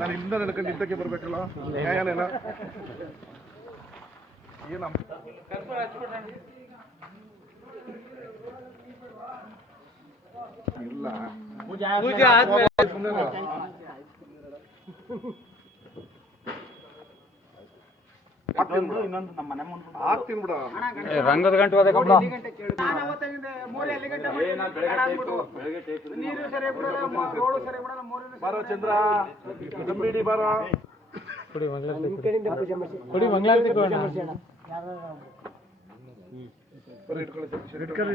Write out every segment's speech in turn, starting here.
ನಾನು ಇಲ್ಲಿಂದ ನಡ್ಕೊಂಡು ಇಂತಕ್ಕೆ ಬರ್ಬೇಕಲ್ಲ? ನ್ಯಾಯನೇನ ಏನಮ್ಮ ಇಲ್ಲ. ಪೂಜೆ ಆದ್ಮೇಲೆ ಸುಮ್ನೆ ಇರು. ಹಾಕ್ತೀನಿ ಬಿಡು. ಹಾಕ್ತೀನಿ ಬಿಡು ರಂಗದ ಗಂಟು ಹೋದ ಕಬ್ಬ ಬಾರೋ ಚಂದ್ರ. ಗಂಭೀಡಿ ಬಾರೋ. ಕುಡಿ ಮಂಗಳಾರತಿ ಕುಡಿ. ಮಂಗಳಾರತಿ ಕೊಡೋಣ. ಇಟ್ಕೊಳ್ಳಿ ಸರ್. ಇಟ್ಕೊಳ್ಳಿ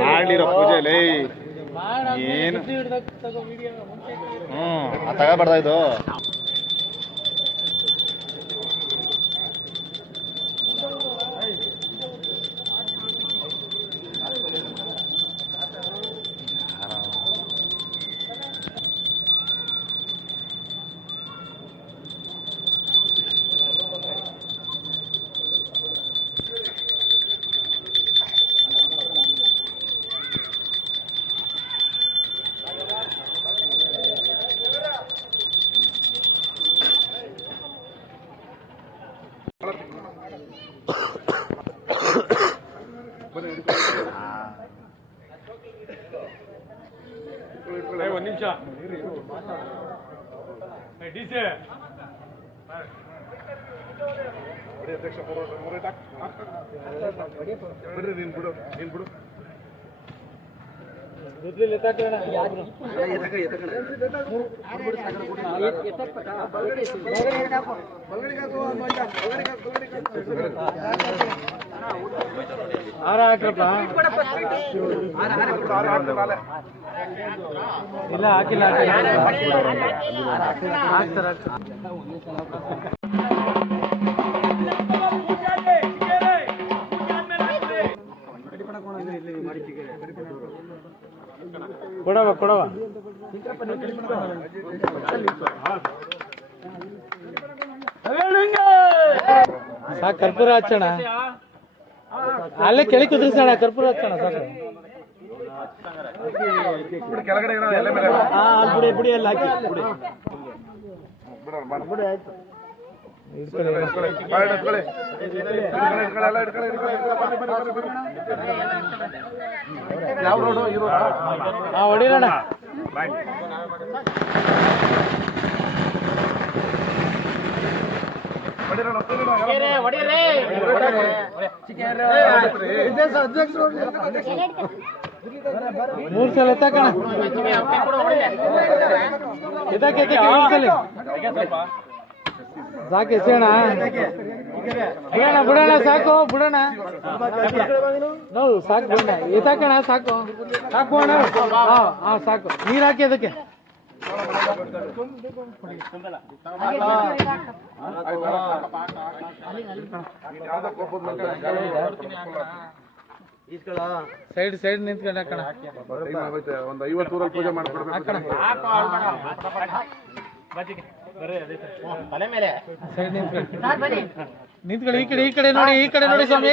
ಮಾಡಿರೋ ಪೂಜೆಲಿ ಏನು? ಹ್ಮ್ ತಗೋಬಾರ್ದ ನಿಮಿಷ. ಅಧ್ಯಕ್ಷ ಹಾಕು. ಹಾಕು. ಬಿಡ್ರಿ ನೀನ್ ಬಿಡು ನೀನ್ ಬಿಡು. ಹಾರ ಹಾಕ್ರಪ್ಪ ಆರು ಹಾಕು, ನಾಳೆ. ಇಲ್ಲ ಹಾಕಿಲ್ಲ ಹಾಕ್ತಾರ ಕೊಡವ ಕೊಡವ. ಸಾಕು ಕರ್ಪೂರ ಹಚ್ಚೋಣ. ಅಲ್ಲೇ ಕೆಳಗೆ ಕುದುರಿಸೋಣ ಕರ್ಪೂರ ಹಚ್ಚೋಣ ಸಾಕು. ಬಿಡು, ಕೆಳಗಡೆ ಬುಡಿ ಎಲ್ಲ ಹಾಕಿ ಬುಡಿ ಬಿಡು. ಯಾವ ಎಲ್ಲ ಮೂರ್ ಸಲ ಎತ್ತಾಕಣ ಎತ್ತಾಕೆ ಎತ್ತಾಕೆ ಮೂರ್ ಸಲ. ಸಾಕು ಎಸೆಯೋಣ ಬಿಡೋಣ ಬಿಡೋಣ, ಸಾಕು, ಬಿಡೋಣ. ನೋವು, ಸಾಕು, ಬಿಡೋಣ. ಎತ್ತಾಕಣ ಸಾಕು. ಸಾಕು, ಅಣ್ಣ. ಹಾ ಹಾ, ಸಾಕು. ನೀರ್ ಹಾಕಿ ಅದಕ್ಕೆ. ನೀನ್ ಯಾವ್ದೋ ಕೋಪದ ಮೇಲೆ ಸೈಡ್ ಸೈಡ್ ನಿಂತ್ಕೊಂಡ ಕಣ ಒಂದ್ ಐವತ್ತು ಊರಲ್ಲಿ ಪೂಜೆ ಮಾಡ್ಕೊಡ್ಬೇಕು ಸೈಡ್ ನಿಂತ್ಕೊಳ್ಳಿ ಈ ಕಡೆ ಈ ಕಡೆ ನೋಡಿ ಈ ಕಡೆ ನೋಡಿ ಸ್ವಾಮಿ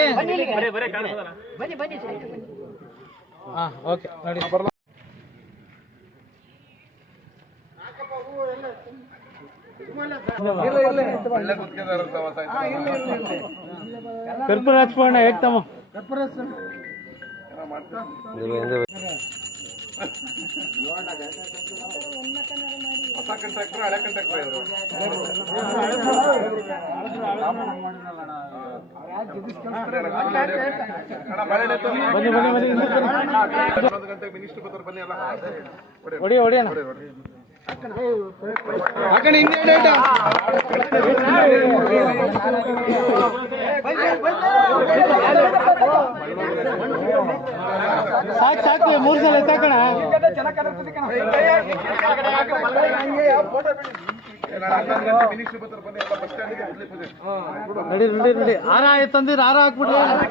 ಹಾ ಓಕೆ ನೋಡಿ ಕರ್ಪೂರ ಹಚ್ಕೊಂಡ. ಕರ್ಪೂರ ಹೊಸ ಕಂಟ್ರಾಕ್ಟರ್ ಹಳೆ ಇದ್ರು ಗಂಟೆಗೆ ಮಿನಿಸ್ಟರ್ ಬರ್ತಾರೆ ಬನ್ನಿ ಅಲ್ಲ ಹೊಡಿ, ಹೊಡಿ ಹೊಡಿ, ಹೊಡಿ. ಹಿಂದೆ ಡೇಟ ಸಾಕು ಸಾಕು, ಮೂರು ಸಲ ಎತ್ತಾಕಣ ನಡಿ ನಡಿ ನಡಿ. ಹಾರ ಆಯ್ತಂದಿರ ಹಾರ ಹಾಕ್ಬಿಡ್ರಿ ನಡಿ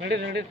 ನಡಿ ಮೂರು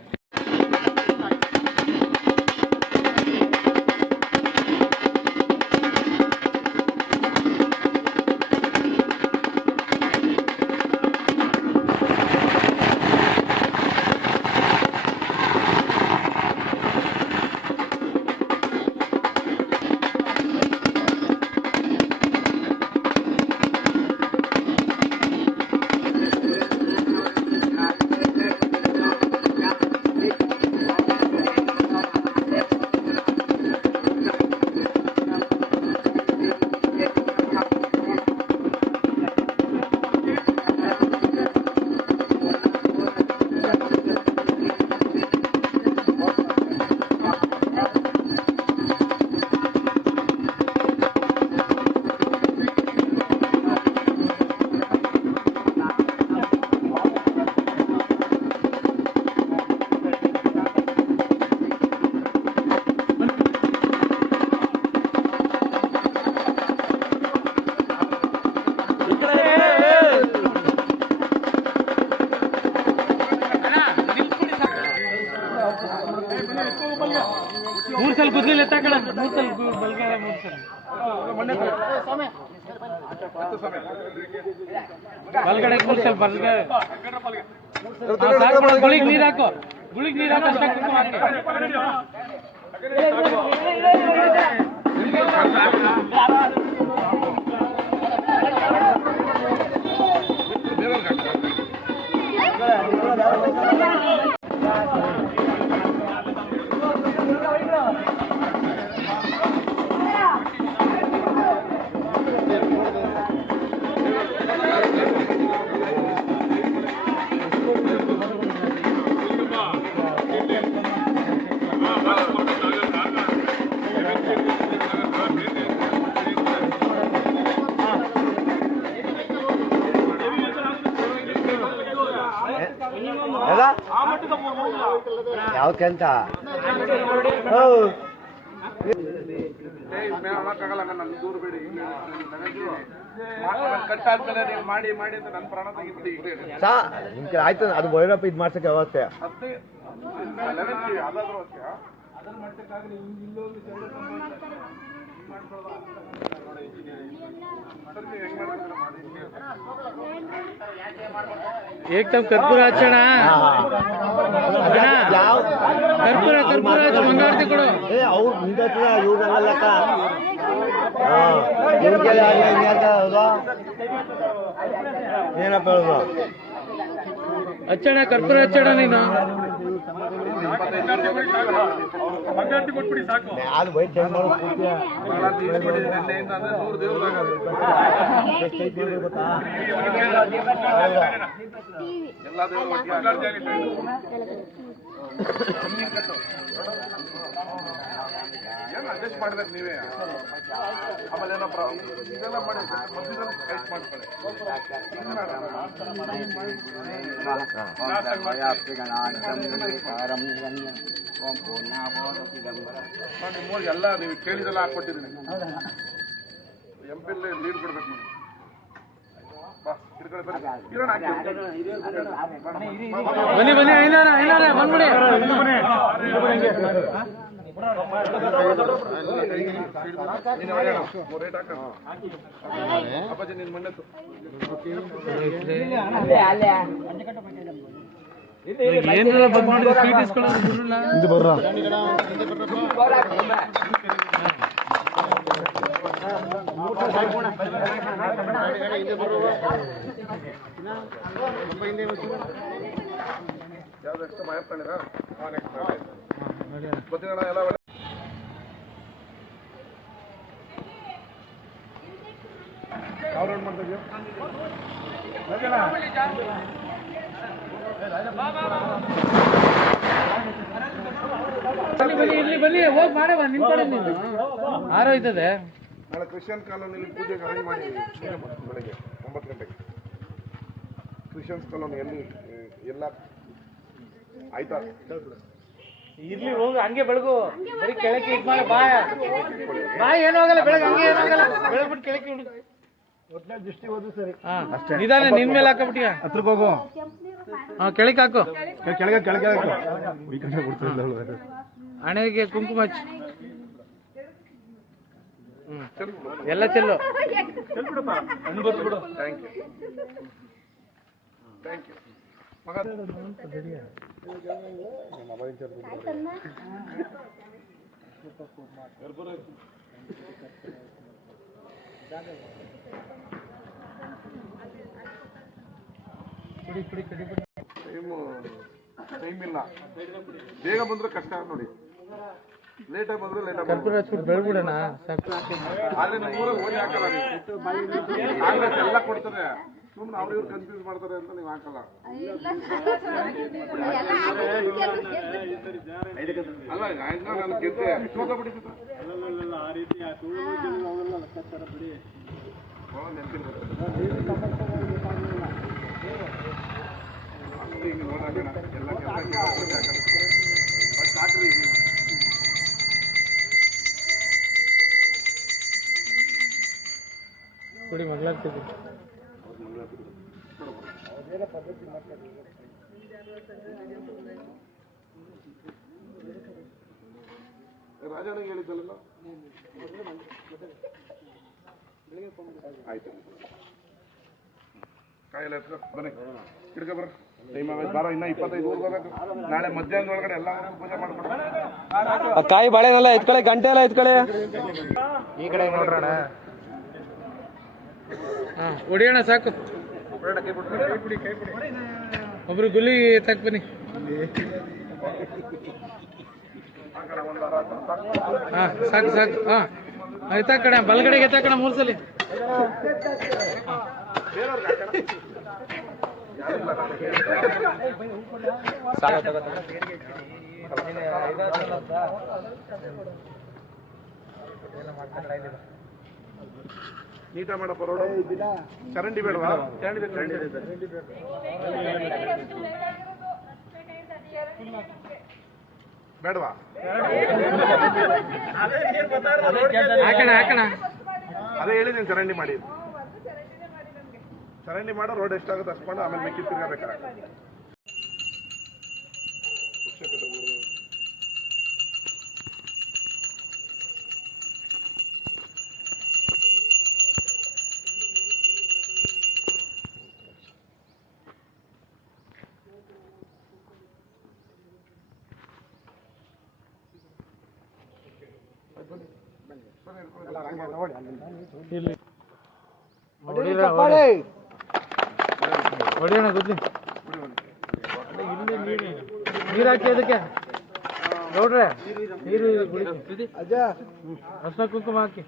ಸಲ ಗುದ್ಲಿಲ್ಲ ಎತ್ತಾಕಣ ಮೂರು ಸಲ ಗು- ಬಲ್ಗಾಲ ಮೂರು ಸಲ ಬಲ್ಗಡೆ ಮೂರು ಸಲ ಬಲ್ಗಡೆ ಹಾ, ಸಾಕು ಬಿಡು, ಗುಳಿಗ್ ನೀರ್ ಹಾಕು ಗುಳಿಗ್ ನೀರ್ ಹಾಕು ಅಷ್ಟೇ ಕುಂಕುಮ ಹಾಕು. ಅಂತ. ಸಾ ಆಯ್ತು ಅದು ಭೈರಪ್ಪ ಇದು ಮಾಡ್ಸಕ್ಕೆ ವ್ಯವಸ್ಥೆ. ಹೆಂಗ್ ಏಕ್ದಮ್ ಕರ್ಪೂರ ಹಚ್ಚಣ. ಯಾವ? ಕರ್ಪೂರ ಕರ್ಪೂರ ಹಚ್ಚಿ ಮಂಗಾರತಿ ಕೊಡು. ಏ ಅವ್ರು ನಿಂತ ಇವ್ರಲ್ಲಕ್ಕ ಇವ್ರ ಕೈಲಿ ಆಗ್ಲಿ ಹಿಂಗ್ಯಾಕ ಹೌದಾ ಏನಪ್ಪ ಹೇಳೋದು ಹಚ್ಚಣ ಕರ್ಪೂರ ಹಚ್ಚಣ ನೀನು. ಅದು ಬೈ ಚೇಂಜ್ ಮಾಡೋ ಪೂರ್ತಿ ನಿನ್ನೆಯಿಂದ ಅಂದ್ರೆ ನೂರು ದೇವ್ರದಾಗ ಎಷ್ಟೈತಿ ನೋಡ್ರಿ ಗೊತ್ತಾ ಎಲ್ಲ ದೇವ್ರು ಏನು ಅಡ್ಜಸ್ಟ್ ಮಾಡ್ಬೇಕು ನೀವೇ ಆಮೇಲೆ ಏನಪ್ಪ ಇದೆಲ್ಲ ಮಾಡಿ, ಮಧ್ಯದಲ್ಲಿ ಟೈಟ್ ಮಾಡ್ಕೊಳ್ಳಿ. ನಿಮ್ಮವ್ರಿಗೆ ಎಲ್ಲ ನೀವು ಕೇಳಿದೆಲ್ಲ ಹಾಕ್ಕೊಟ್ಟಿದ್ದೀನಿ. ಎಂ ಪಿ ಲೀಡ್ ಕೊಡ್ಬೇಕು ನೀವು ಬನ್ನಿ. ಬನ್ನಿ ಐನಾರ ಐನಾರ, ಬಂದ್ಬಿಡಿ. ಅಪ್ಪಾಜಿ ನಿನ್ ಮಣ್ಣೆತ್ತು ಏನಿಲ್ಲ ಬಂದ್ಬಿಡಿ ಸ್ವೀಟ್ ಇಸ್ಕೊಳ್ಳೋದು ಬಿಡ್ರಲ್ಲ ಇದು ಬರ್ರ ಯಾವ್ದು ಎಕ್ಸ್ಟ್ರಾ ಮಾಯಪ್ಪಣ್ಣಿರ ಗೊತ್ತಿಲ್ಲ ಎಲ್ಲ ಒಳ್ಳೆ ಯಾವ ರೌಂಡ್ ಮಾಡ್ತಾ ಇದೀಯ ಬನ್ನಿ ಬನ್ನಿ ಇಲ್ಲಿ ಬನ್ನಿ ಹೋಗಿ ಮಾಡವ ನಿಮ್ ಕಡೆ ನೀನು ಆರೋಯ್ತದೆ ನಾಳೆ ಕ್ರಿಶ್ಚಿಯನ್ ಕಾಲೋನಿಯಲ್ಲಿ ಪೂಜೆಗೆ ಅರೇಂಜ್ ಮಾಡಿ ಬೆಳಗ್ಗೆ ಒಂಬತ್ತು ಗಂಟೆಗೆ ಕ್ರಿಶ್ಚಿಯನ್ಸ್ ಕಾಲೋನಿಯಲ್ಲಿ ಎಲ್ಲಿ ಎಲ್ಲ, ಆಯ್ತಾ? ಇರ್ಲಿ ಹೋಗು ಹಂಗೆ ಬೆಳಗು. ಬರೀ ಕೆಳಕ್ಕೆ ಇದ್ ಮಾಡಿ ಬಾಯ. ಬಾಯ್ ಏನೂ ಆಗಲ್ಲ ಬೆಳಗ್ಗೆ ಹಂಗೆ ಏನೂ ಆಗಲ್ಲ. ಬೆಳಗ್ಬಿಟ್ಟು ಕೆಳಕ್ಕೆ ಹುಡುಗ ಒಟ್ನಲ್ಲಿ ದೃಷ್ಟಿ ಹೋದ್ರು ಸರಿ. ಹಾ ನಿಧಾನ ನಿನ್ ಮೇಲೆ ಹಾಕಬಿಟ್ಟಿಯ? ಹತ್ರಕ್ಕೆ ಹೋಗು. ಹಾ ಕೆಳಕ್ಕೆ ಹಾಕು. ಕೆಳಗೆ ಕೆಳಗೆ ಹಾಕು. ಈ ಕಡೆ. ಹಣೆಗೆ ಕುಂಕುಮ ಹಚ್ಚಿ. ಎಲ್ಲ ಚೆಲ್ಲು. ಥ್ಯಾಂಕ್ ಯು ಥ್ಯಾಂಕ್ ಯು ಮಗ ಟೈಮು ಟೈಮ್ ಇಲ್ಲ ಬೇಗ ಬಂದ್ರೆ ಕಷ್ಟ ನೋಡಿ ಲೇಟಾಗಿ ಬಂದ್ರೆ ಲೇಟಾಗಿ ಕರ್ಪೂರ ಬೆಳ್ಬಿಡೋಣ ಆದ್ರೆ ನಮ್ಮ ಊರಲ್ಲಿ ಓದಿ ಹಾಕಲ್ಲ ಕಾಂಗ್ರೆಸ್ ಎಲ್ಲ ಕೊಡ್ತಾರೆ ಸುಮ್ಮನೆ ಅವ್ರ ಇವ್ರು ಕನ್ಫ್ಯೂಸ್ ಮಾಡ್ತಾರೆ ಅಂತ ನೀವು ಹಾಕಲ್ಲ. ಅಲ್ಲ ಹಂಗ ನಾನು ಗೆದ್ದೆ ಹಿಂಗೆ ಎಲ್ಲ ಕೆಲಸ ಫಸ್ಟ್ ಹಾಕ್ರಿ ನೀವು ಕುಡಿ ಮಗ್ಲಾಗ್ತಿದ್ವಿ ರಾಜನಿಗೆ ಹೇಳಿದ್ದಲ್ಲ ಆಯ್ತು. ಕಾಯಿಲೆ ಎತ್ಕೊ ಬನ್ನಿ. ಹಿಡ್ಕ ಬರ್ರಿ. ಟೈಮ್ ಆಗೋದು ಬಾರ ಇನ್ನ ಇಪ್ಪತ್ತೈದು ಹೋಗ್ಬೇಕು ನಾಳೆ ಮಧ್ಯಾಹ್ನದ ಒಳಗಡೆ ಎಲ್ಲ ಪೂಜೆ ಮಾಡ್ಕೊಂಡು ಕಾಯಿ ಬಾಳೆನೆಲ್ಲ ಎತ್ಕಳೆ ಗಂಟೆ ಎಲ್ಲ ಎತ್ಕಳೆ. ಈ ಕಡೆ ನೋಡ್ರಣ ಹಾ ಹೊಡಿಯೋಣ ಸಾಕು. ಒಬ್ರು ಗುಲಿ ತಕ್ ಬನ್ನಿ. ಹಾ ಸಾಕು ಸಾಕು. ಹಾ ಎತ್ತಾಕಣ ಬಲಗಡೆಗೆ ಕಡೆ ಮೂರು ಸಲ. ನೀಟ ಮಾಡಪ್ಪ ರೋಡ್ ಚರಂಡಿ ಬೇಡವಾ? ಚರಂಡಿ ಬೇಡವಾ? ಹಾಕಣ ಹಾಕಣ. ಅದೇ ಹೇಳಿದ್ದೀನಿ ಚರಂಡಿ ಮಾಡಿ. ಚರಂಡಿ ಮಾಡೋ ರೋಡ್ ಎಷ್ಟಾಗುತ್ತೆ ಅಷ್ಟು ಮಾಡ ಆಮೇಲೆ ಮೆಕ್ಕಿ ತಿರ್ಗಬೇಕಾರೆ ಹೊಡಿಯೋಣ ನೀರು ಹಾಕಿ ಅದಕ್ಕೆ. ನೋಡ್ರೆ ನೀರು ಅರ್ಶಿನ ಕುಂಕುಮ ಹಾಕಿ.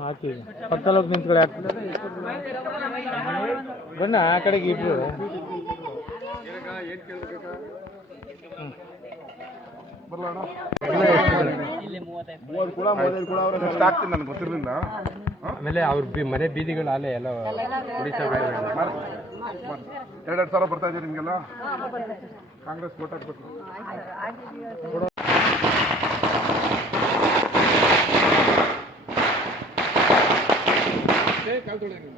ಹಾಕಿ. ಪತ್ತಲ್ಲಿ ಹೋಗಿ ನಿಂತ್ಕೊಳ್ಳಿ ಹಾಕಿ. ಬಣ್ಣ ಆ ಕಡೆಗೆ ಇಬ್ರು. ಇಷ್ಟ ಆಗ್ತೀನಿ ನನಗೆ ಗೊತ್ತಿರಲಿಲ್ಲ. ಆಮೇಲೆ ಅವ್ರ ಮನೆ ಬೀದಿಗಳು ಅಲ್ಲೇ ಎಲ್ಲ ಎರಡೆರಡು ಸಾವಿರ ಬರ್ತಾ ಇದೆ ನಿಮಗೆಲ್ಲ? ಕಾಂಗ್ರೆಸ್ ಓಟ್ ಹಾಕ್ಬೇಕು. ಏನು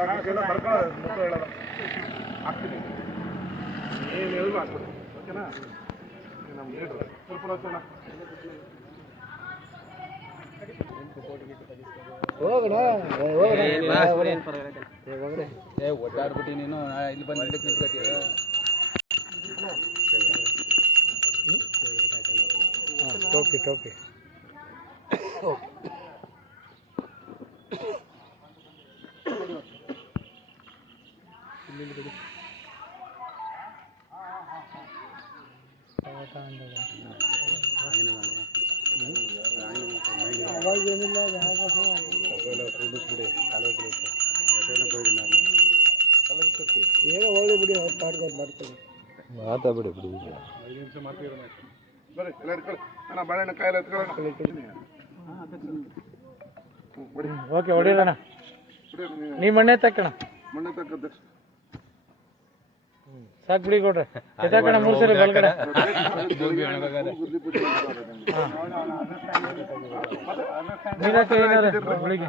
ಹಾಕಕ್ಕೆಲ್ಲ ಬರ್ಕೊ ಮುಖ ಹೇಳಲ್ಲ ಹಾಕ್ತೀನಿ ಏನು ಹೊತ್ತು ಹೋಗೋಣ ಒದ್ದಾಡ್ಬಿಟ್ಟು ನೀನು. ಇಲ್ಲಿ ಬಂದು ನಿಂತ್ಕೊತೀಯ. ಟೋಪಿ ಟೋಪಿ ಏನೋ ಒಳ್ಳೆ ಬಿಡಿ ಅವ್ರು ಪಾಡ್ಕೊಂಡು ಮಾಡ್ತಾರೆ ಬರ್ರಿ ಬಿಡಿ ಬಿಡಿ. ಓಕೆ ಹೊಡಿಯೋಣ. ನೀ ಮಣ್ಣೆ ತಕ್ಕಣ. ಮಣ್ಣೆ ತಕ್ಕದ್ದು. ಸಾಕು ಬಿಡಿ ಕೊಡ್ರಿ ಎತ್ತಾಕಣ ಮೂರು ಸರಿ ಬಲ್ಗಡೆ. ಏನಾರ? ಬೆಳಿಗ್ಗೆ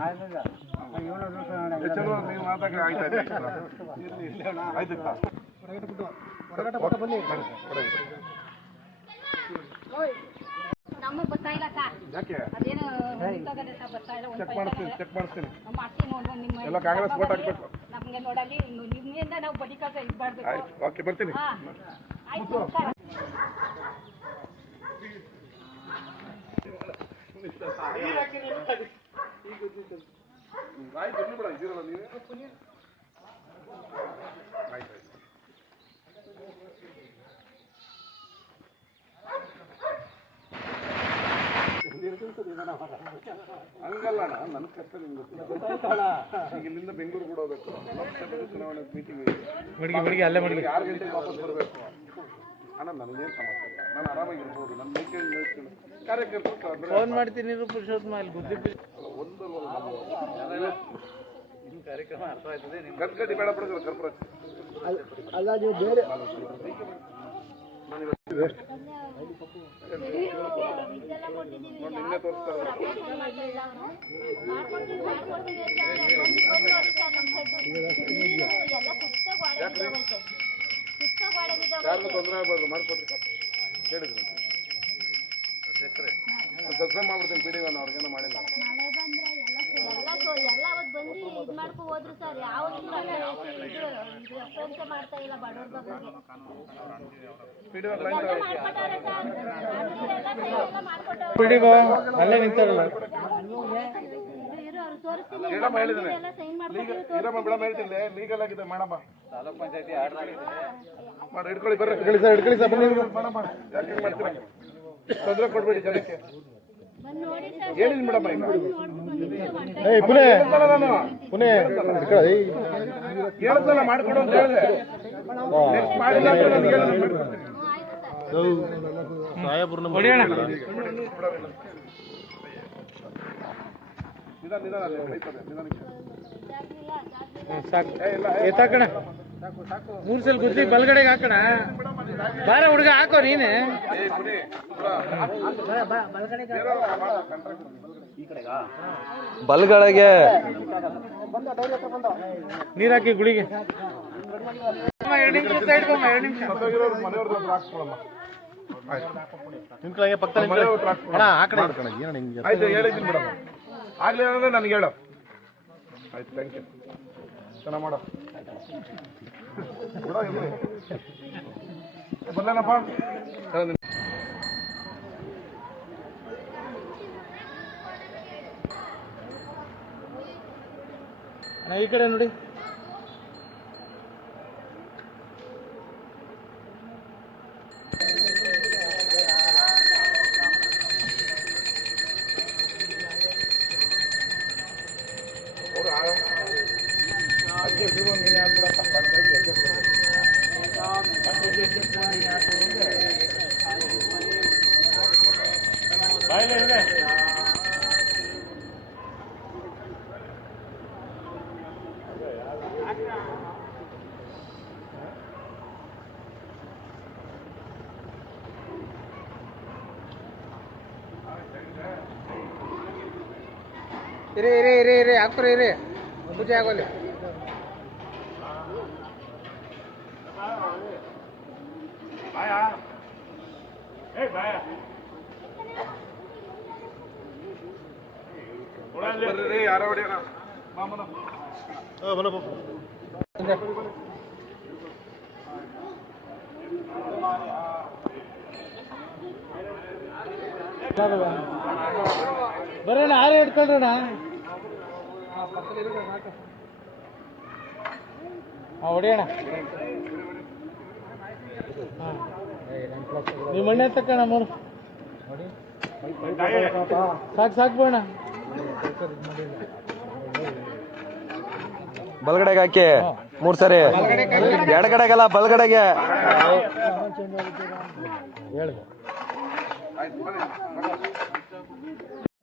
ಏ, ಚಲೋ ನೀವು ಮಾತಾಡಿ ಆಯ್ತು? ಆಯ್ತು ಆಯ್ತು? ಚೆಕ್ ಮಾಡಿಸ್ತೀನಿ ಚೆಕ್ ಮಾಡಿಸ್ತೀನಿ ಎಲ್ಲ ಕಾಂಗ್ರೆಸ್ ವೋಟ್ ಹಾಕ್ಬೇಕು. ನಮಗೆ ನೋಡಲಿ ನಿಮ್ಮಿಂದ ನಾವು ಬಡಿ ಕೆಲಸ ಇದ್ಬಾರ್ದು ಆಯ್ತು ಓಕೆ ಬರ್ತೀನಿ. ಆಯ್ತು ಬಿಡ ಇದೀರಲ್ಲ ನೀನು ಹಂಗಲ್ಲ ಅಣ್ಣ ನನ್ನ ಕಷ್ಟ ನಿಮ್ಗೆ ಗೊತ್ತಿಲ್ಲ. ಈಗ ಇಲ್ಲಿಂದ ಬೆಂಗಳೂರು ಕೂಡ ಹೋಗ್ಬೇಕು. ಲೋಕಸಭೆ ಚುನಾವಣೆ ಮೀಟಿಂಗ್ ಇದೆ ಅಲ್ಲೇ ಮಾಡಿ ಆರು ಗಂಟೆಗೆ ವಾಪಸ್ ಬರಬೇಕು? ಅಣ್ಣ ನನಗೇನು ಸಮಸ್ಯೆ ಇಲ್ಲ. ನಾನು ಆರಾಮಾಗಿರ್ಬೋದು ನನ್ನ ಮೇಕೆ ಮೇಯಿಸ್ತೀನಿ ಕಾರ್ಯಕರ್ತರು ಫೋನ್ ಮಾಡ್ತೀನಿ ಪುರುಷೋತ್ತಮ ಇಲ್ಲಿ ಗುದ್ದಿ ಗಟ್ಗಟ್ಟಿ ಬೇಡ ಪಡ್ಕೊಳ್ಳಿ ಕರ್ಪೂರ ಅಲ್ಲ ನೀವು ಬೇರೆ ನೋಡಿ ನಿನ್ನೆ ತೋರಿಸ್ತಾ ಇದ್ದಾರೆ ತೊಂದರೆ ಆಗ್ಬಾರ್ದು, ಮಾಡ್ಕೊಡ್ರಿ ಹೇಳಿದ್ರು ಸಬ್ಸ್ಕ್ರೈಬ್ ಮಾಡ್ಬಿಡ್ತೀನಿ ಪಿ ಡಿ ಅವ್ರಿಗೇನು ಮಾಡಿಲ್ಲ. ಮಳೆ ಬಂದ್ರೆ ಎಲ್ಲ ಎಲ್ಲ ಅವತ್ತು ಬಂದು ಇದ್ ಹೋದ್ರು ಸರ್, ಯಾವತ್ತೂ ಅಪ್ರೋಚ್ ಮಾಡ್ತಾ ಇಲ್ಲ ಬಡವ್ರ ಬಗ್ಗೆ ಮಾಡ್ಕೊಟ್ಟಾರೆ ಸರ್ ಎಲ್ಲ ಮಾಡ್ಕೊಟ್ಟವ್ರೆ ಅಲ್ಲೇ ನಿಂತಾರಲ್ಲ ಲೀಗಲ್ ಆಗಿದೆ ಮೇಡಮ್. ತಾಲೂಕ್ ಪಂಚಾಯತಿ ಮಾಡಿ ಹಿಡ್ಕೊಳ್ಳಿ ಬರ್ರಿ. ಹಿಡ್ಕೊಳ್ಳಿ ಸರ್ ಹಿಡ್ಕೊಳ್ಳಿ ಸರ್ ಬನ್ನಿ ಮಾಡಮ್ಮ ಯಾಕೆ ಮಾಡ್ತೀರಾ? ತೊಂದರೆ ಕೊಡ್ಬೇಡಿ ಜನಕ್ಕೆ. ಮೇಡಮ್ ಏಯ್ ಪುನೇ ಹೇಳ್ದಲ್ಲ ಮಾಡ್ಕೊಡು ಅಂತ ಹೇಳಿದೆ. ನೆಕ್ಸ್ಟ್ ಮಾಡಿಲ್ಲ ಅಂದ್ರೆ ನಾನು ಹೇಳೋದು. ಮಾಡ್ಕೊಡ್ತೀನಿ. ಹೊಡಿಯೋಣ. ನಿಧಾನ ನಿಧಾನ ಅಲ್ಲಿ ಕೈತದೆ, ನಿಧಾನಕ್ಕೆ. ಸಾಕು. ಎತ್ತಾಕಣ ಮೂರ್ ಸಲ ಗುದ್ದಿ ಬಲ್ಗಡೆಗೆ ಹಾಕಣ. ಬಾರ ಹುಡುಗ ಹಾಕೋ ನೀನೆ. ಪುನಿ, ಬಲ್ಗಳಿಗೆ. ನೀರ್ ಹಾಕಿ ಗುಳಿಗೆ. ಆಯ್ತು. ಪಕ್ಕದಲ್ಲಿ ಆ ಕಡೆ. ಏನೋ ಹಿಂಗೆ? ಆಯ್ತು ಹೇಳಿದ್ದೀನಿ ಮೇಡಮ್ ಆಗ್ಲಿಲ್ಲ ಅಂದ್ರೆ ನನಗೆ ಹೇಳು. ಆಯ್ತು ಥ್ಯಾಂಕ್ ಯು ಚೆನ್ನಾಗಿ ಮಾಡೋ. ಬಿಡೋ ಬರ್ಲೇನಪ್ಪ ಹೇಳು ನಿನ್- ಅಣ್ಣ, ಈ ಕಡೆ ನೋಡಿ. ಇರಿ ಇರಿ ಇರಿ ಇರಿ ಹಾಕ್ರಿ ಇರಿ. ಪೂಜೆ ಆಗೋಲಿ. ಬರ್ರಿ ಯಾರೋ ಹೊಡಿಯೋಣ ಮಾಮನ ಬರೋಣ ಆರೇ ಇಟ್ಕೊಳ್ರಣ ಹಾಂ ಹೊಡಿಯೋಣ. ನಿಮ್ಮ ಮಣ್ಣೆ ತಕ್ಕಣ ಮೂರು. ಸಾಕು ಸಾಕು ಬೋಣ ಬಲ್ಗಡೆಗೆ ಹಾಕಿ ಮೂರ್ ಸರಿ. ಎಡಗಡೆಗಲ್ಲ ಬಲ್ಗಡೆಗೆ. ಹೇಳಿ ನೆಕ್ಸ್ಟ್ ಹಾಕ್ತೀನಿ ನೆಕ್ಸ್ಟ್ ಹಾಕ್ತೀನಿ ಎಂತಣ್ಣ? ಒಂದು ತೆಗಿ ಇಲ್ಲಿ. ಒಂದು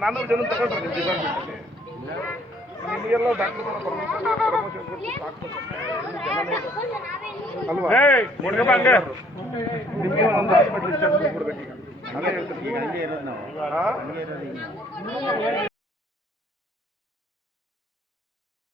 ನಾನ್ನೂರು ಜನ ತಗೊಳ್ತಾರೆ ನಿಮ್ಮ ಡಿಪಾರ್ಟ್ಮೆಂಟ್ಗೆ ನಿಮಗೆಲ್ಲ ಡಾಕ್ಟರ್ ಪ್ರಮೋಷನ್ ಕೊಟ್ಟು ಸಾಕ್ಬೇಕು ಅಲ್ವಾ ನಿಮಗೆ ಒಂದು ಹಾಸ್ಪಿಟಲ್ ಇಷ್ಟ ಕೊಡ್ಬೇಕೀಗ ಅದೇ ಹೇಳ್ತೀನಿ